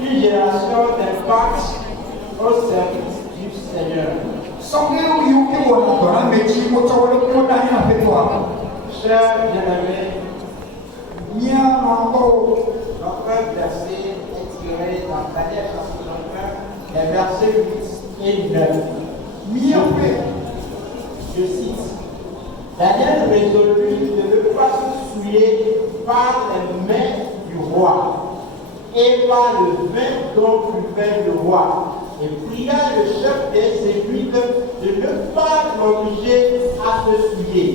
une génération d'impact au service du Seigneur. Chers bien-aimés, notre verset est tiré dans Daniel chapitre 1, les versets 8 et 9. Je cite: Daniel résolut de ne pas se souiller par les mains du roi et par le vin dont buvait le roi, et pria le chef des séduites de ne pas l'obliger à se souiller.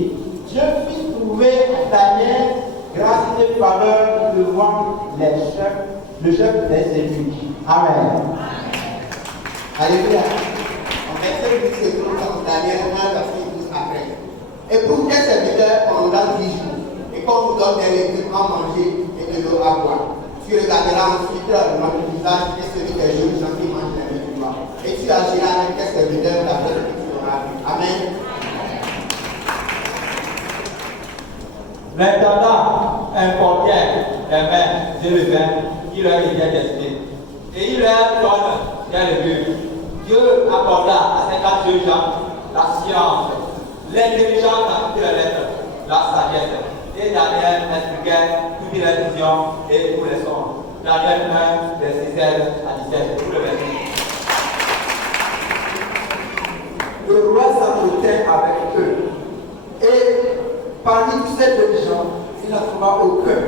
Dieu fit trouver à Daniel grâce et faveur devant le chef des séduites. Amen. Alléluia. En verset 8 se trouve dans Daniel 1, verset 12 après. Et pour tes serviteurs pendant 10 jours, et qu'on nous donne des légumes à manger et de l'eau à boire. Tu regarderas ensuite notre visage et celui des jeunes gens qui mangent les légumes. Et tu agiras avec tes serviteurs d'après ce que tu auras vu. Amen. L'intendant importait les mains et le vin qui leur était destiné. Et il leur donne des légumes. Dieu accorda à ces 4 jeunes gens la science, l'intelligence dans toutes les lettres, la sagesse. Et Daniel expliquait toutes les visions et tous les sons. Daniel 1, verset 16 à 17, tout le verset. Le roi s'entretint avec eux. Et parmi tous ces deux gens, il n'en trouva aucun.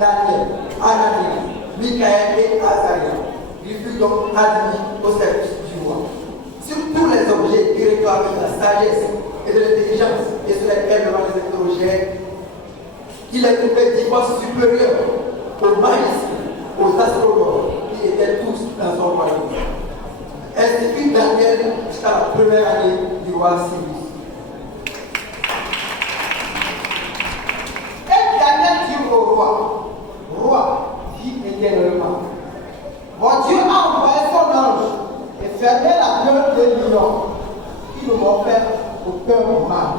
Daniel, Ananias, Michaël et Azaria. Il fut donc admis au service du roi. Sur tous les objets qui réclamaient de la sagesse et de l'intelligence et sur lesquels le roi les interrogeait, il les trouvait 10 fois supérieurs aux magiciens, aux astrologues qui étaient tous dans son royaume. Ainsi fut Daniel jusqu'à la première année du roi Cyrus. Et Daniel dit au roi: Roi, vis éternellement. Mon Dieu a envoyé son ange et fermé la gueule des lions qui ne m'ont fait aucun mal.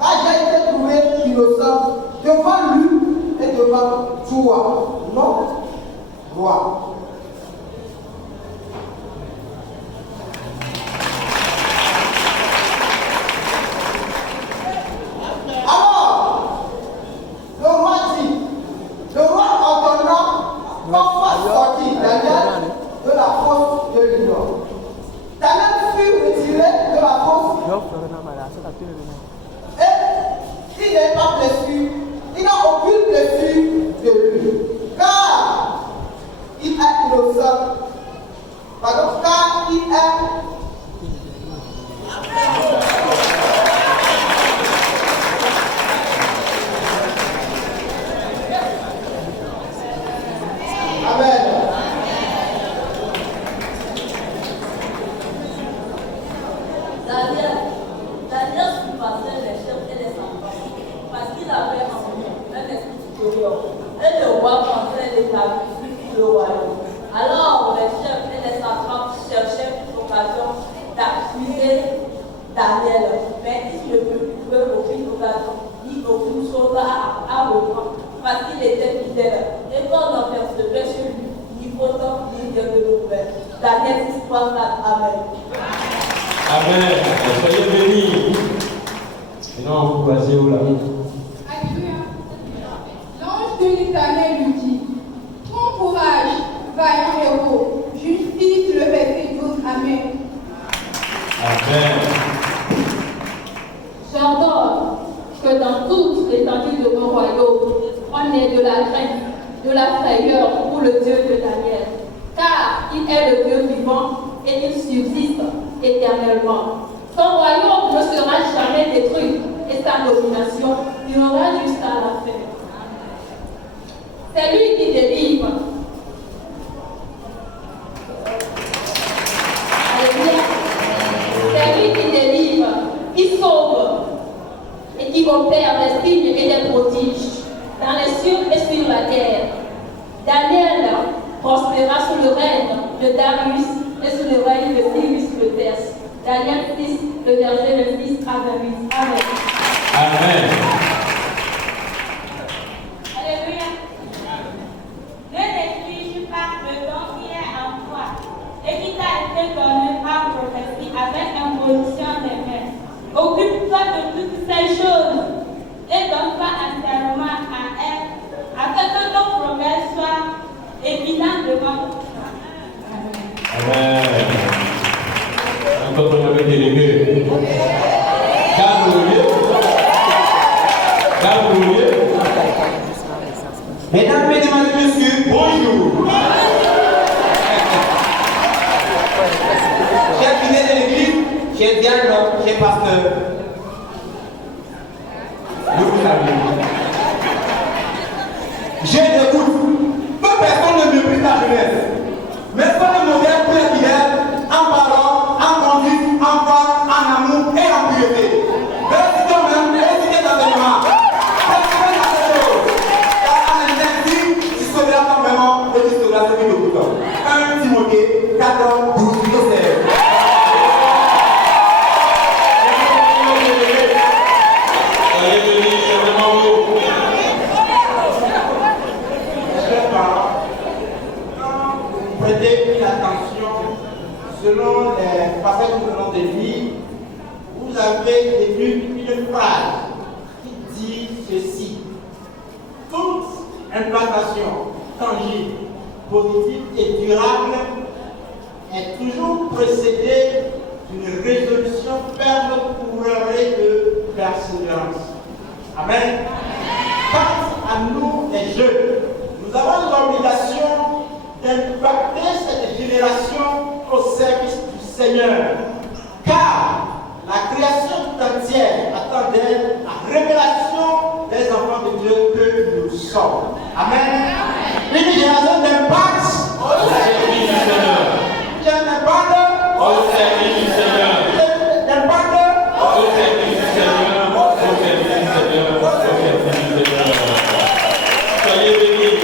Car j'ai été trouvé innocent devant lui et devant toi, non, roi. Alors, le roi dit, le roi ordonna qu'on fasse sortir Daniel de la fosse de lion. Daniel fut retiré de la fosse. Et il n'est pas blessé, il n'a aucune blessure de lui, car il est innocent. Pardon, car il est. Amen. Daniel surpassait les chefs et les enfants parce qu'il avait en lui un esprit supérieur. Et le roi pensait l'établir sur le royaume. Alors les chefs et les satraps cherchaient une occasion d'accuser Daniel, mais ils ne trouvaient aucune occasion ni aucune chose à reprendre parce qu'il était fidèle. Et qu'on n'apercevait sur lui ni faute ni de nouvelles. Daniel 6, 3, 4, Amen. Amen. Soyez bénis. Sinon, vous passez où là? Alléluia. L'ange de l'Éternel lui dit: Prends courage, vaillant héros. Justice le verset 12. Amen. Amen. J'ordonne que dans toute l'étendue de mon royaume, on ait de la crainte, de la frayeur pour le Dieu de Daniel, car il est le Dieu vivant et il subsiste éternellement. Son royaume ne sera jamais détruit et sa domination durera jusqu'à la fin. C'est lui qui délivre. Alléluia. C'est lui qui délivre, qui sauve et qui opère des signes et des prodiges dans les cieux et sur la terre. Daniel prospéra sous le règne de Darius et sous le règne de Cyrus le Perse. Daniel 6, le verset 26 à 28. Amen. Amen. Alléluia. Ne néglige pas le don qui est Mesdames, mesdames et messieurs, bonjour. Chers fidèles de l'église, chers diacres, chers pasteurs, je vous salue. J'ai des doutes. Peu personne ne méprise la jeunesse. Mais pas le modèle pour les fidèles en parole, en conduite, en foi, en amour et en pureté. Récitons même, récitez l'enseignement. Récitez la chose. Car en interdit, tu seras ton vraiment et tu seras celui de tout temps. 1 Timothée 14, 12, 16. Prêtez une attention selon les passages que nous venons de lire. Vous avez lu une phrase qui dit ceci: toute implantation tangible, positive et durable est toujours précédée d'une résolution ferme couronnée de persévérance. Amen. Quant à nous les jeunes, nous avons l'obligation d'impacter cette génération au service du Seigneur. Car la création tout entière attend d'elle la révélation des enfants de Dieu que nous sommes. Amen. Une génération d'impact au service du Seigneur. D'impact au service du Seigneur. D'impact au service du Seigneur. Au service du Seigneur. Au service du Seigneur. Soyez bénis.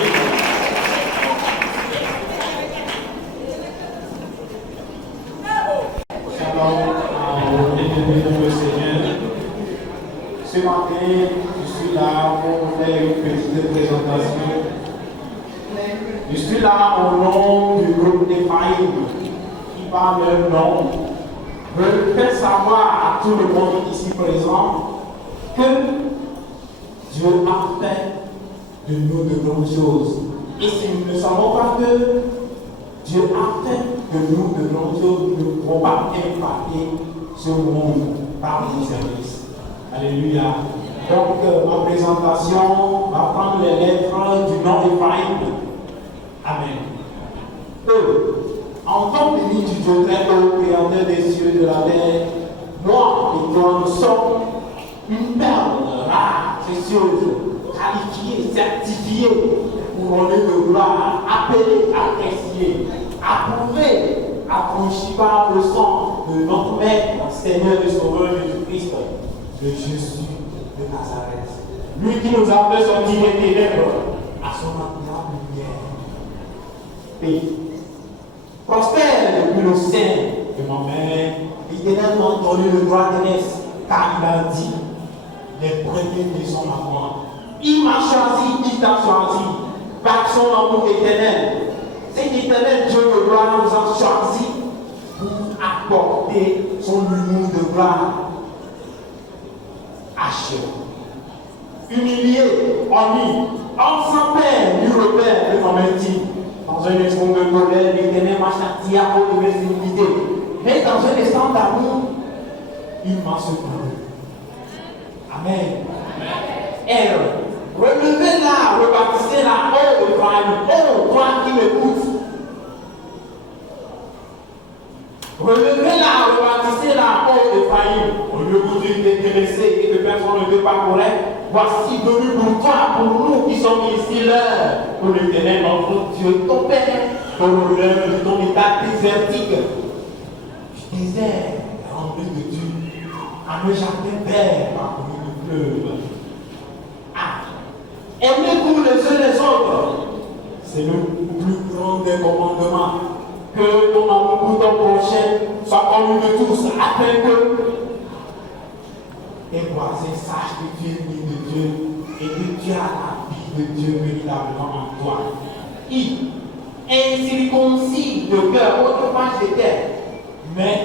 Ce matin, je suis là pour faire une petite présentation. Je suis là au nom du groupe des Failles qui par leur nom veulent faire savoir à tout le monde ici présent que Dieu a fait de nous de grandes choses. Et si nous ne savons pas que Dieu a fait de nous de grandes choses, nous ne pouvons pas impacter ce monde par nos services. Alléluia. Donc, ma présentation va prendre les lettres du nom d'Éphraïm. Amen. En béni du Dieu très haut, créateur des cieux et de la terre, moi et toi, nous sommes une perle rare, précieuse, qualifiée, certifiée, couronnée de gloire, appelée, appréciée, approuvée, affranchie par le sang de notre Maître, Seigneur et Sauveur Jésus-Christ, de Jésus de Nazareth. Lui qui nous a fait sortir des ténèbres à son admirable lumière. Paix. Prospère depuis le sein de ma mère, l'Éternel m'a donné le droit d'aînesse, car il a dit, les premiers sont à moi. Il m'a choisi, il t'a choisi, par son amour éternel. Cet éternel Dieu de gloire nous a choisi pour apporter son humour de gloire. Humilié, omis, homme sans père, ni repère de mon intime. Dans un instant de colère, l'Éternel m'a châtié à cause de mes iniquités. Mais dans un instant d'amour, il m'a secouru. Amen. Elle, relevez-la, rebaptisez-la, oh Ephraïm, oh toi qui m'écoutes. Relevez-la, rebaptisez-la, oh Ephraïm. Au lieu de vous intéresser et de personne ne pas correct, voici devenu pour toi, pour nous qui sommes ici là, pour l'Éternel, notre Dieu, ton Père, ton honneur de ton état désertique. Du désert, rempli de Dieu, à ne jamais perdre parmi le fleuve. Ah, aimez-vous les uns les autres. C'est le plus grand des commandements. Que ton amour pour ton prochain soit connu de tous, afin que tes voisins sachent que tu es né de Dieu et que tu as la vie de Dieu véritablement en toi. Il incirconcis de cœur, autrefois j'étais, mais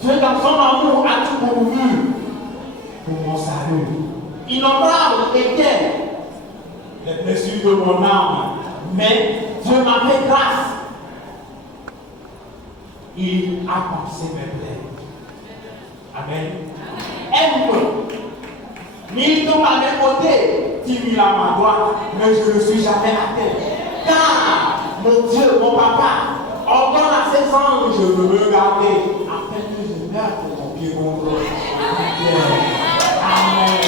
Dieu dans son amour a tout pourvu pour mon salut. Innombrable était les blessures de mon âme, mais Dieu m'a fait grâce. Il a pensé mes plaies. Amen. Aime-moi. Mille tombe à mes côtés, 10 000 à ma droite, mais je ne suis jamais à terre. Car mon Dieu, mon papa, ordonne à ses anges de me garder afin que je mette mon pied contre la pierre. Amen.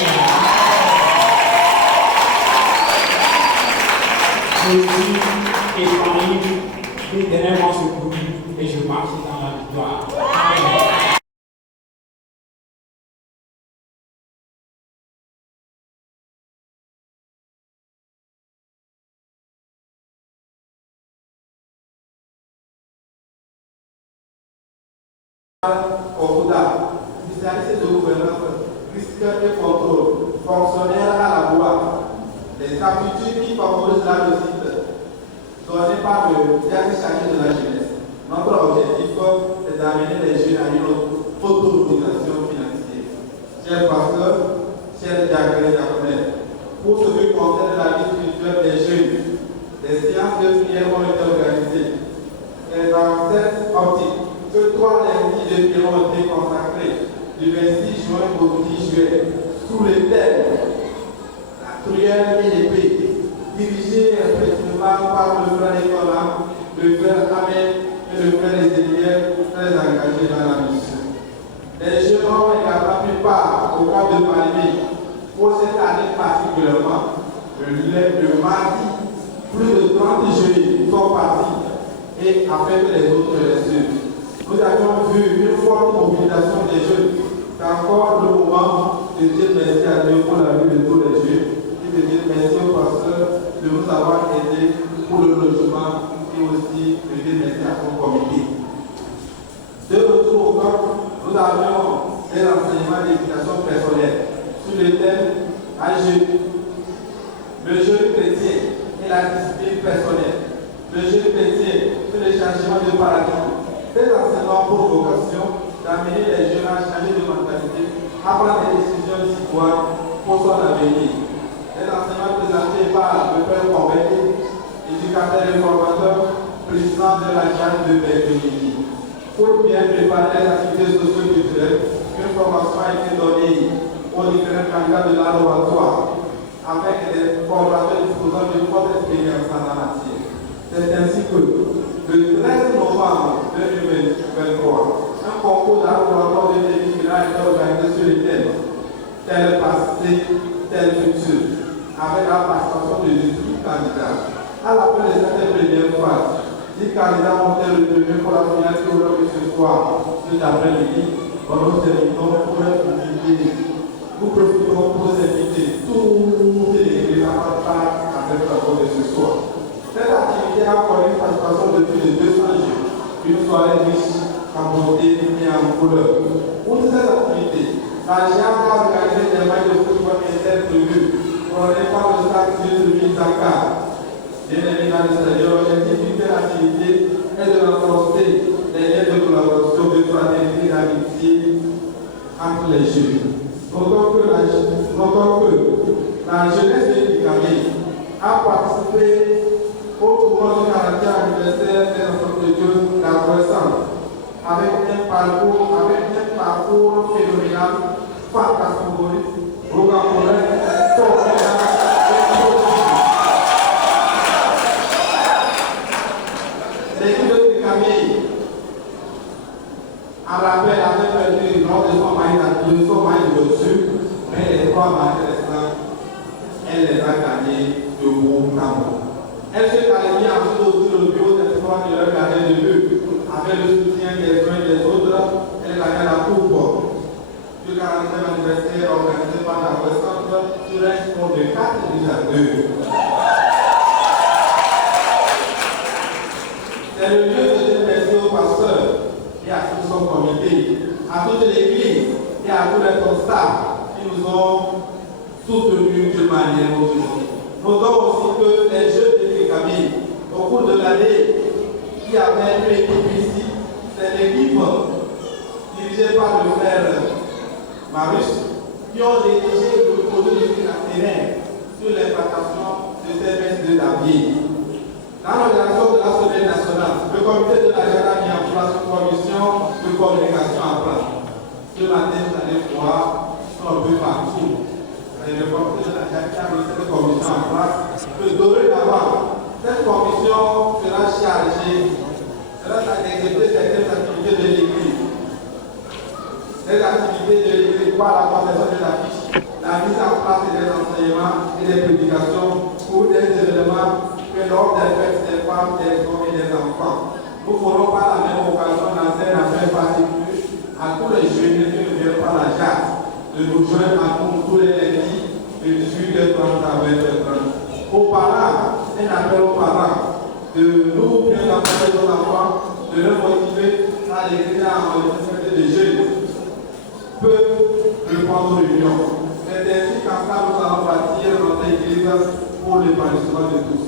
Je suis épargné, l'Éternel m'a secouru et je marche dans la victoire. Amen. Au Bouddha, spécialiste de gouvernance, risque et contrôle, fonctionnaire à la boîte, les aptitudes qui favorisent la réussite données par le diagnostic chargé de la jeunesse. Notre objectif est d'amener les jeunes à une autonomisation financière. Chers pasteurs, chers diacres et diaconnettes, pour ce qui concerne la vie spirituelle des jeunes, des séances de prière ont été organisées. Et dans cette optique, que 3 lundis de prière ont été consacrés du 26 juin au 10 juillet sous le thème la prière et l'épée, dirigé respectivement par le frère Nicolas, le frère Ahmed et le frère Ezekiel, très engagés dans la mission. Les jeunes ont également pris part au camp de Paris pour cette année particulièrement. Le mardi, plus de 30 jeunes sont partis et afin que les autres les suivent. Nous avions vu une forte mobilisation des jeunes. C'est encore le moment de dire merci à Dieu pour la vie de tous les jeunes et de dire merci au pasteur de nous avoir aidés pour le logement et aussi de dire merci à son comité. De retour au camp, nous avions des enseignements d'éducation personnelle sur le thème AG, le jeune chrétien et la discipline personnelle, le jeune chrétien sur le changement de paradigme. Ces enseignements pour vocation d'amener les jeunes à changer de mentalité, à prendre des décisions citoyennes pour son avenir. Les enseignements présentés par le père converti, éducateur et formateur, président de la Charte de Bergénie. Pour bien préparer les activités socio-culturelles, une formation a été donnée aux différents candidats de la laboratoire avec des formateurs disposant d'une forte expérience en la matière. C'est ainsi que le 13 novembre 2023, un concours d'arboratoire de défi a été organisé sur le thème tel passé, tel futur, avec la participation de 18 candidats. À la fin de cette première phase, 10 candidats ont été retenus pour la finale théorique ce soir, cet après-midi. Nous terminons pour être invités. Nous profitons pour inviter tous les camarades à faire la de ce soir. Cette activité a connu une participation de plus de 200 jours, une soirée riche en beauté et en couleur. Pour cette activité, la GIA a organisé des matchs de football interprévus pour les par le stade de mise en garde. Bien évidemment, l'objectif de l'activité est de renforcer les liens de collaboration, de fraternité et d'amitié entre les jeunes. Notons que la jeunesse de Nicamé a participé au tournoi du caractère anniversaire des enfants de Dieu, la Croissance, avec un parcours phénoménal, fantasmagorique, rogaporel, formidable et positif. L'équipe de Nicamé, en rappel, avait perdu lors de son maïs de dessus, mais les 3 matchs restants, elle les a gagnés de bon temps. Elle s'est qualifiée ensuite aussi le bureau d'espoir de leur gardien de but. Avec le soutien des uns et des autres, elle gagna la coupe du 40e anniversaire organisé par la Croissance sur un score de 4-2. C'est le lieu de dire merci au pasteur et à tout son comité, à toute l'église et à tous les constats qui nous ont soutenus d'une manière ou d'une autre. Notons aussi que les jeunes de Nicamé, au cours de l'année, qui avait une équipe ici, c'est l'équipe dirigée par le frère Marius, qui ont rédigé le projet de terrain sur l'implantation de ces messes de David. Dans l'organisation de la semaine nationale, le comité de l'agenda a mis en place une commission de communication en place. Ce matin, vous allez voir réunion sera chargée d'exécuter certaines activités de l'église. Les activités de l'église par la conception de l'affiche, la mise en place des enseignements et des prédications pour des événements que l'ordre des fêtes des femmes, des hommes et des enfants. Nous ferons par la même occasion lancer un appel particulier à tous les jeunes qui ne viennent pas la JAS de nous joindre à nous tous les lundis de 18h30 à 20h30. Aux parents, un appel aux parents de nous bien accompagner nos enfants, de les motiver à l'écrire en université de jeunes peuvent répondre aux réunions. C'est ainsi qu'ensemble nous allons bâtir notre église pour l'épanouissement de tous.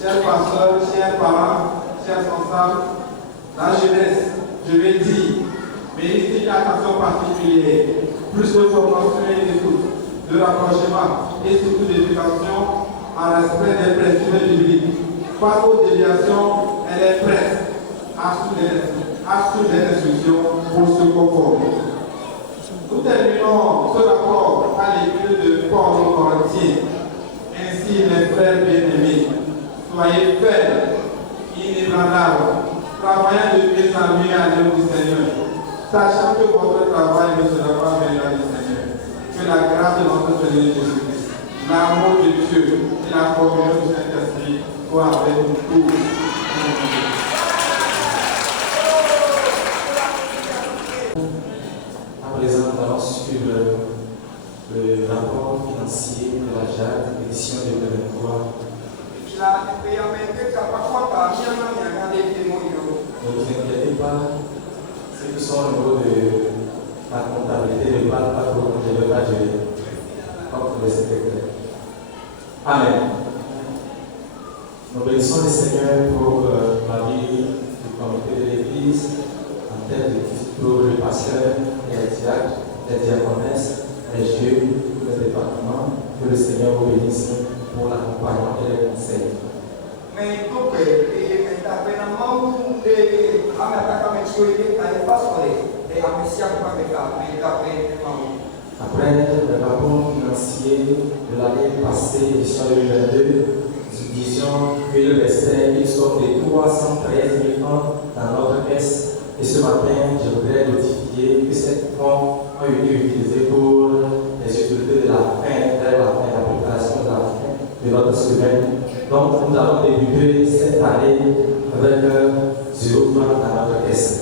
Chers pasteurs, chers parents, chers responsables, la jeunesse, je vais dire, mérite une attention particulière, plus de formation et d'écoute, de rapprochement et surtout d'éducation en respect des principes bibliques. Face aux déviations, elle est prête à suivre les instructions pour se conformer. Nous terminons ce rapport à l'étude de Paul aux Corinthiens. Ainsi, mes frères bien-aimés, soyez fermes, inébranlables, travaillant de mieux en mieux à l'œuvre du Seigneur, sachant que votre travail ne sera pas vain du Seigneur. Que la grâce de notre Seigneur Jésus-Christ, l'amour de Dieu et la communion du Saint-Esprit soient avec nous tous. À présent, nous allons suivre le rapport financier de la JAD, édition 2023. Ne vous inquiétez pas, ceux qui sont au niveau de la comptabilité ne parlent pas trop, je ne vais pas gérer, comme le secrétaire. Amen. Nous bénissons le Seigneur pour la vie du comité de l'Église, en tête pour le pasteur, les diacres, les diaconesses, les jeunes, les départements. Que le Seigneur vous bénisse pour l'accompagnement et les conseils. Mais tout et après le rapport financier de l'année passée, édition 2022, nous disions que le restait une somme de 313 000 francs dans notre caisse. Et ce matin, je voudrais notifier que ces fonds ont été utilisés pour les utilités de la fin, la préparation de la fin de notre semaine. Donc, nous allons débuter cette année avec 0 francs dans notre caisse.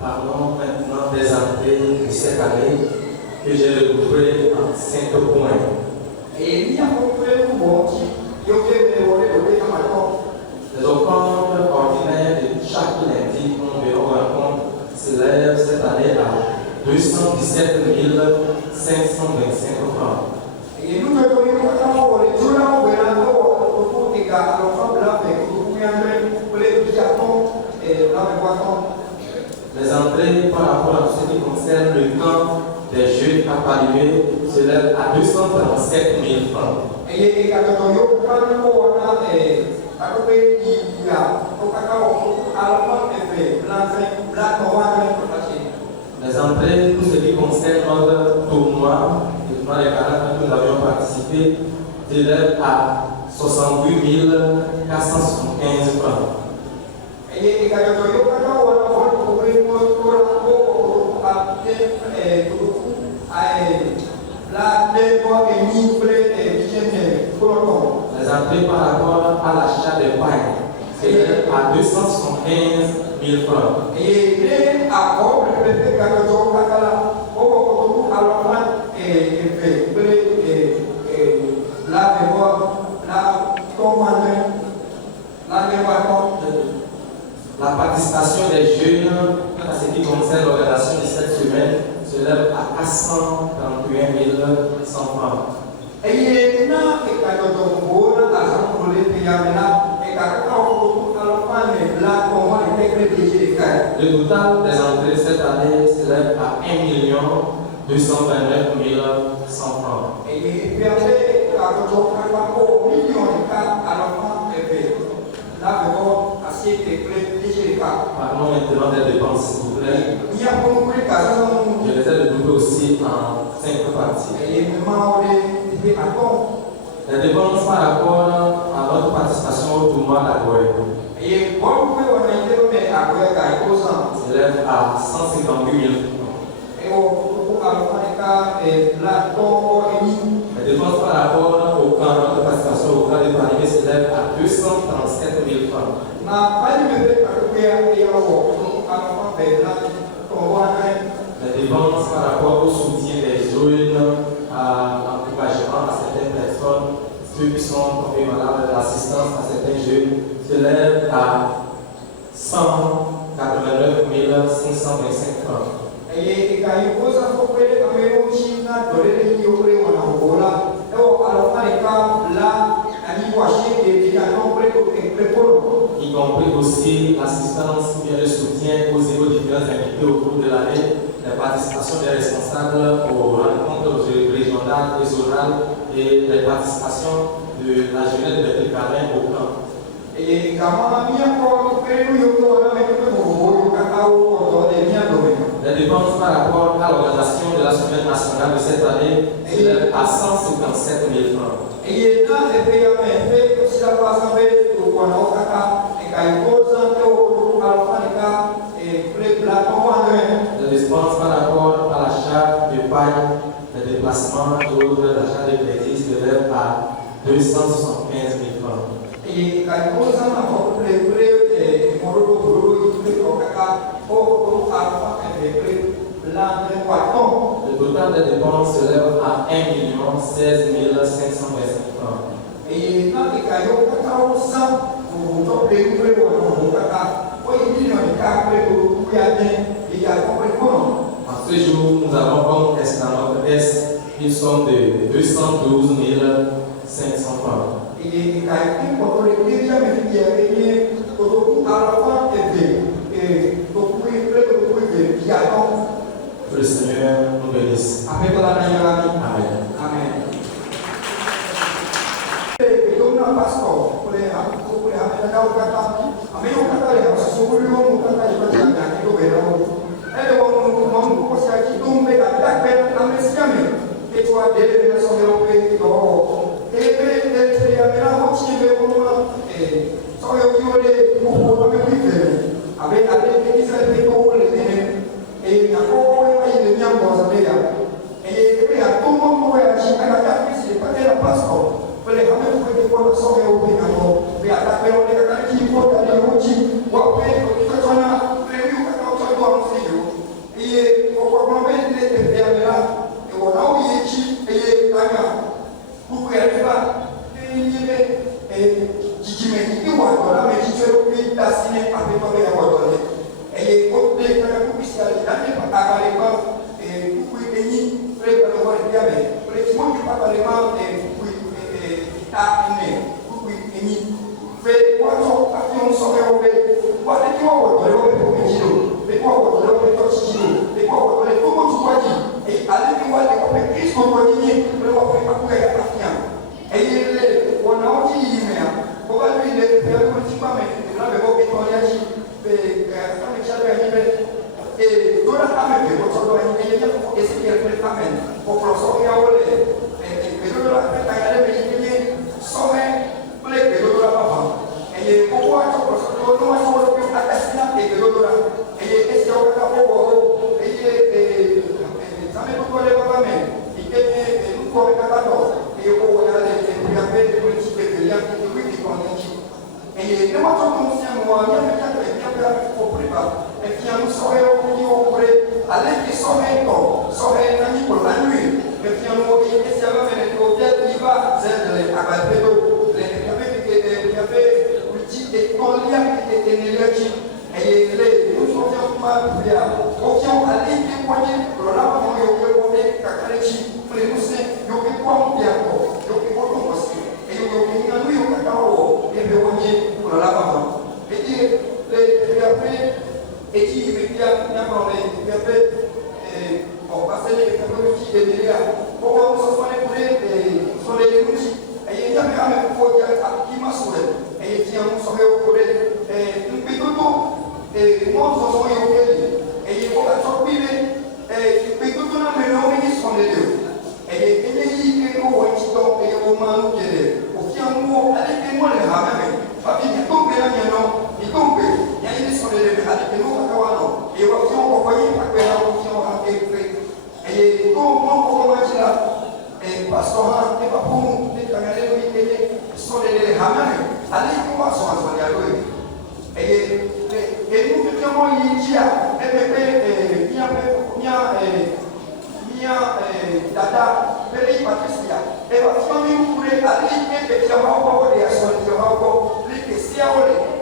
Parlons maintenant des entrées de cette année que j'ai regroupées en 5 points. Les offrandes ordinaires de chaque lundi dont nous verrons compte s'élèvent cette année à 217 525 francs. Les entrées par rapport à ce qui concerne le camp des jeunes à Palimé s'élèvent à 237 000 francs. Les entrées, pour ce qui concerne notre tournoi, le tournoi des Canadiens que nous avions participé, s'élèvent à 68 475 francs. Les entrées par rapport à l'achat des pailles s'élèvent à 275 000 francs. La participation des jeunes à ce qui concerne l'organisation de cette semaine s'élève à 431 100 francs. Le total des entrées cette année s'élève à 1 229 100 francs. Les dépenses par rapport à notre participation au tournoi d'Agoé s'élèvent à 158 000 francs. Les dépenses par rapport au camp, notre participation au camp de Paris s'élève à 237 000 francs. Les dépenses par rapport au soutien des jeunes, à l'encouragement à certaines personnes, ceux qui sont tombés malades, l'assistance à certains jeunes, s'élève à 189 525 francs. Y compris aussi l'assistance ou bien le soutien aux différents invités au cours de l'année, la participation des responsables aux rencontres régionales et zonales et la participation de la jeunesse de Pécarin au camp. Les dépenses par rapport à l'organisation de la semaine nationale de cette année s'élèvent à 157 000 francs. Les dépenses par rapport à l'achat de paille, les déplacements et autres achats de crédits s'élèvent à 275 000 francs. Le total des dépenses s'élève à 1 16 525 francs. En ce jour, nous avons comme escalade une somme de 212 500 francs. Que le Seigneur nous bénisse. Amen. allez comment sont en dialogue et nous faisons Yindia et Dada, Pele Patricia, et va famille vous voulez aller effectivement encore des associons, encore les questions,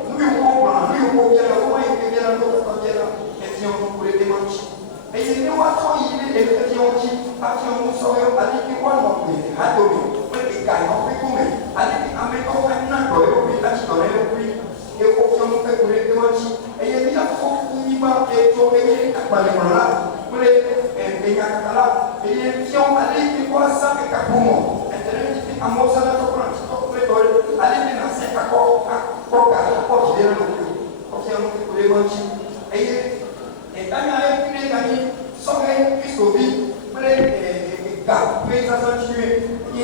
nous comprendre, nous bien la comment il bien la notre bien et si on voulait démentir. Et il nous a trop il est effectivement qui a fait un sourire à dire que moi non plus, à donner, pour les gars, on peut comme aller à mettre en fait n'importe quoi, et puis à donner le prix et au fond on fait pour les démentir. Et il y a trop uniquement et pour les là, pour les et si on allait qui voit ça et Kapumo, Internet dit à Mosa de Tokran, allez dans 5 accords, accords de l'eau, comme si on pouvait mentir. Et quand il y a une gagné, sans rien, Christovi, près gars, paysan tué, ni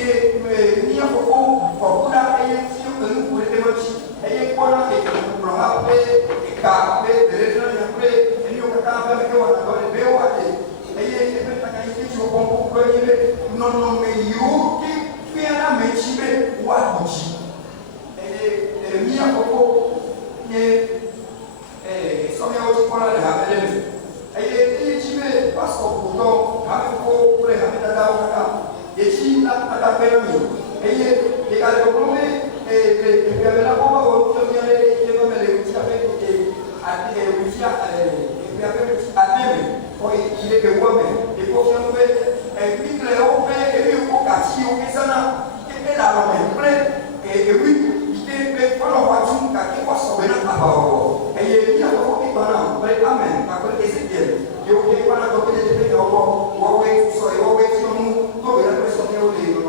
un beaucoup, pour la payer, si on nous pouvait mentir. Et quoi là, et on prend après, et car, après, de l'étranger, après, et nous, on a avec eux, on a donné BOAT. Et non, mais you qui fait un métier, ou à bougie. Et mis à propos, et sans rien aussi pour la ramener. Et tu veux, parce qu'on pourtant, avec vous, pour les ramener à et si la permis, et à le problème, et puis avec la bombe, on peut bien les outils avec et il est que moi-même, et pour faire et puis les hommes, et puis au quartier, au Kessana, qui est là, et oui, il est pour la voiture, qui va sauver notre apport. Et il y a beaucoup qui parlent, amen, après Ézéchiel, et au Québec, on a trouvé des pays encore, ou ouais, sur nous, comme il a présenté au livre,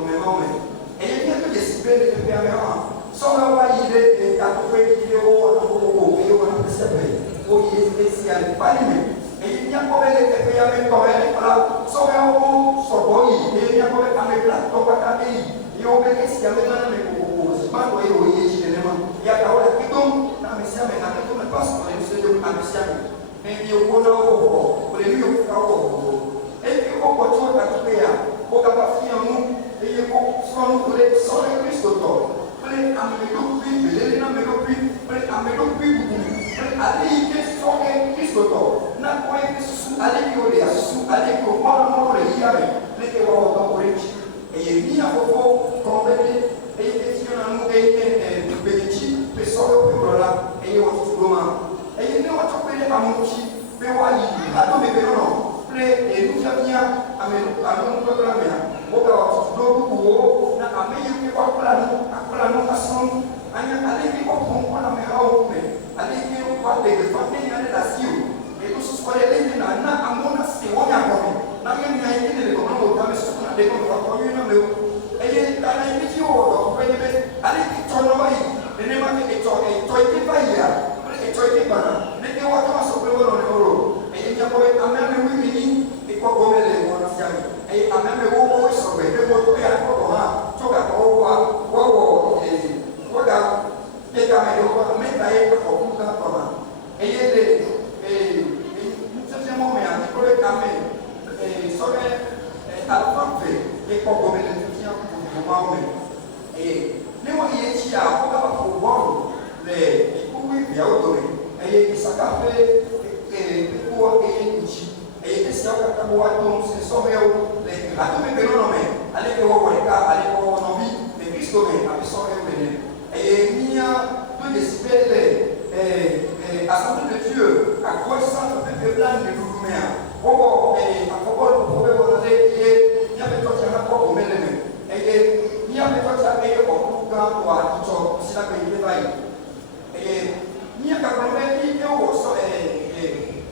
et il y a que des cibés de permanents. Sans le roi, il est à trouver des vidéos, et on a présenté, où il est spécial, pas lui-même. Et il y a combien de pays avec Corée, voilà, sans un mot, sans bon, et il y a combien avec la Topakati, et on met ici avec un mot, c'est pas quoi, il y a la qui tombe, la Messia, mais la qui tombe, pas sur les musées de la Messia, mais il y a au pour les lieux au et puis on peut tout à tout faire, pour qu'à faire nous, et il faut sans nous voler, sans le Christ autour, pour les améliorer, les améliorer, pour les améliorer, allez, qu'est-ce qu'on est Christ autour? N'a pas été sous, allez, qu'on parle de les témoins pour les et il y a mis à propos, compléter, et il y a un bénéfice, mais sans le plus là, et il y a un moment. Et il y a un autre pays à mon petit, mais oui, à tous mes pénons, et nous avons à nous programmer, au cas où nous avons un meilleur qui va pour la façon, allez, qui va prendre la meilleure, allez, qui va défendre la cible. Et tout ce soit les gens à mon assez, on a commis. N'a rien à dire de comment on va se faire des comptes à communes. Et il y a un vidéo, allez, qui tourne en maille, les némas qui tournent, et toi, il n'est pas hier, et toi, il n'est pas là. Les deux watts sont prévus dans l'euro. Et il y a un même 8 minutes, et quoi, comme les mots nationaux. Et un même euro, ils sont prêts, le mot de paix à quoi, tu vas voir, et regarde, les caméras, mais là, il y a pas beaucoup de temps. Et il y a des. Mais un petit peu de camé, et serait à la fin fait, et pour gommer les soutiens pour moi. Et les moyens qui a pour voir les couilles bien autorisés, et il s'accapait et pour et et c'est un capois donc c'est sommet les à tous mes pénons allez que vous voyez allez pour mon envie les Christomé avec son réveil et il y a deux décibels assemblée de Dieu à quoi ça peut plan de l'humain oh et à propos de problème on a dit il y a des choses qui n'ont pas comme les et il y a des choses qui ont beaucoup quand on a tout ça c'est la paix et il y a quand même des vidéos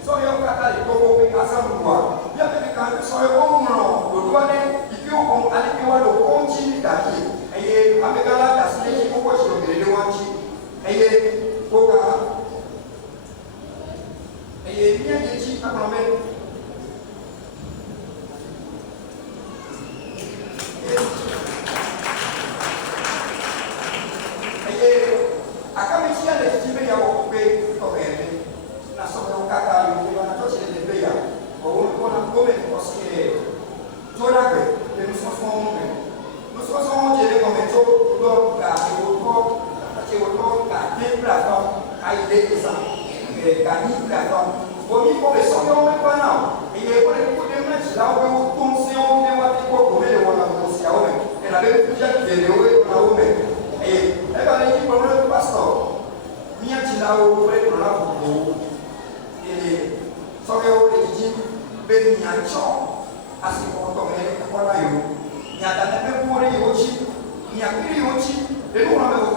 so yo kata ko pe asam kwa ya pe ka so yo ko mo do do ne ikio ko ale ke wa do ko chi da ki eye amegala da sile ko ko shi de wa chi eye ko ka eye ni ye chi ka no me eye akame chi ale chi me ya ko pe ko be na sono un cacao che vanno a togliere le via o una come fosse giornate che non sono dire come ciò do che o plateforme, Aïdé et ça, Gagné plateforme. Pour lui, pour les soignants, même pas là. Et il y a des matchs là où on tombe, si on est à l'époque, on est au Ciao, et la même plusieurs qui est au Naomé. Et elle va dire pour le pasteur, Mia Tilao, pour la photo, et soignants, les dit, ben Nianchon, à ce moment-là, il y a des même pour les Yochi, il y a plus de Yochi, et nous on a même